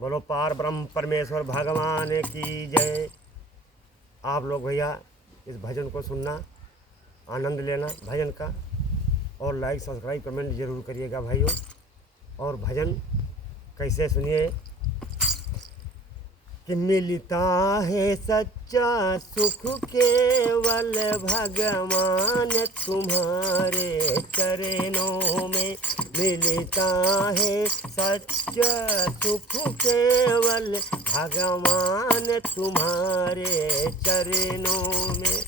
बोलो पार ब्रह्म परमेश्वर भगवान की जय। आप लोग भैया इस भजन को सुनना, आनंद लेना भजन का, और लाइक सब्सक्राइब कमेंट ज़रूर करिएगा भाइयों। और भजन कैसे सुनिए कि मिलता है सच्चा सुख केवल भगवान तुम्हारे चरणों में। मिलता है सच्चा सुख केवल भगवान तुम्हारे चरणों में।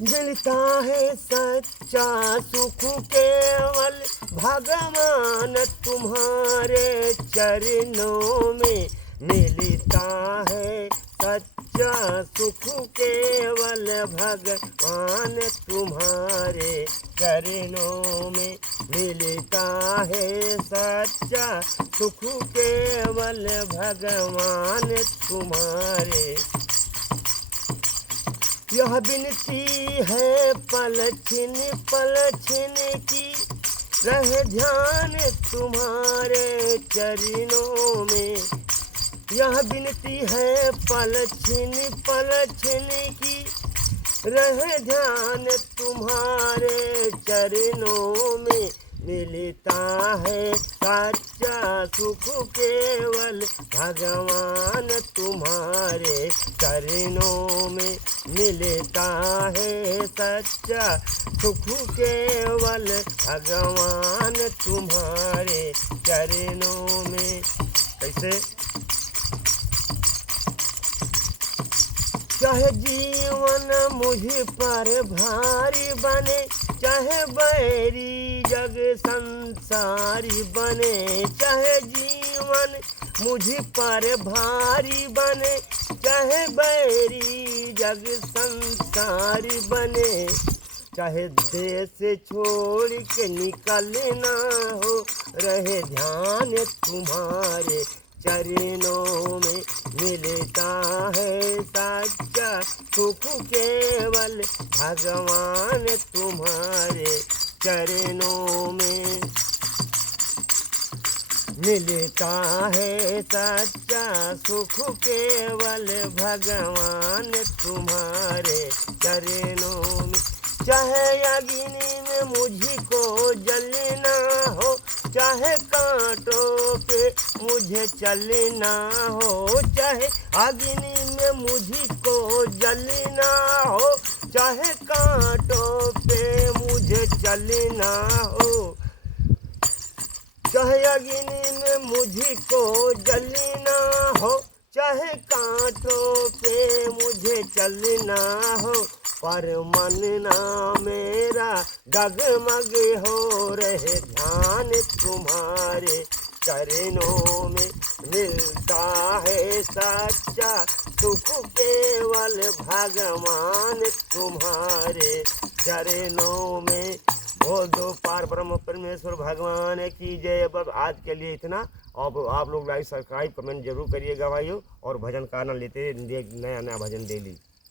मिलता है सच्चा सुख केवल भगवान तुम्हारे चरणों में। मिलता है सच्चा सुख केवल भगवान तुम्हारे चरणों में। मिलता है सच्चा सुख केवल भगवान तुम्हारे। यह विनती है पल छिन की, रहे ध्यान तुम्हारे चरणों में। यह विनती है पल छिन की, रहे ध्यान तुम्हारे चरणों में। मिलता है सच्चा सुख केवल भगवान तुम्हारे चरणों में। मिलता है सच्चा सुख केवल भगवान तुम्हारे चरणों में। कैसे? चाहे जीवन मुझ पर भारी बने, चाहे बैरी जग संसारी बने। चाहे जीवन मुझ पर भारी बने, चाहे बैरी जग संसारी बने। चाहे देश छोड़ के निकलना हो, रहे ध्यान तुम्हारे चरणों में। मिलता है सच्चा सुख केवल भगवान तुम्हारे चरणों में। मिलता है सच्चा सुख केवल भगवान तुम्हारे चरणों में। चाहे अग्नि में मुझको जलना हो, चाहे कांटों पे मुझे चलना हो। चाहे अग्नि में मुझको जलना हो, चाहे कांटों पे मुझे चलना हो। चाहे अग्नि में मुझको जलना हो, चाहे कांटों पे मुझे चलना हो। पर मन ना मेरा डगमग हो, रहे ध्यान तुम्हारे चरणों में। मिलता है सच्चा सुख केवल भगवान तुम्हारे चरणों में। बोल दो पार ब्रह्म परमेश्वर भगवान की जय। अब आज के लिए इतना। अब आप लोग लाइक सब्सक्राइब कमेंट जरूर करिएगा भाइयों, और भजन का आनंद लेते नया नया भजन डेली।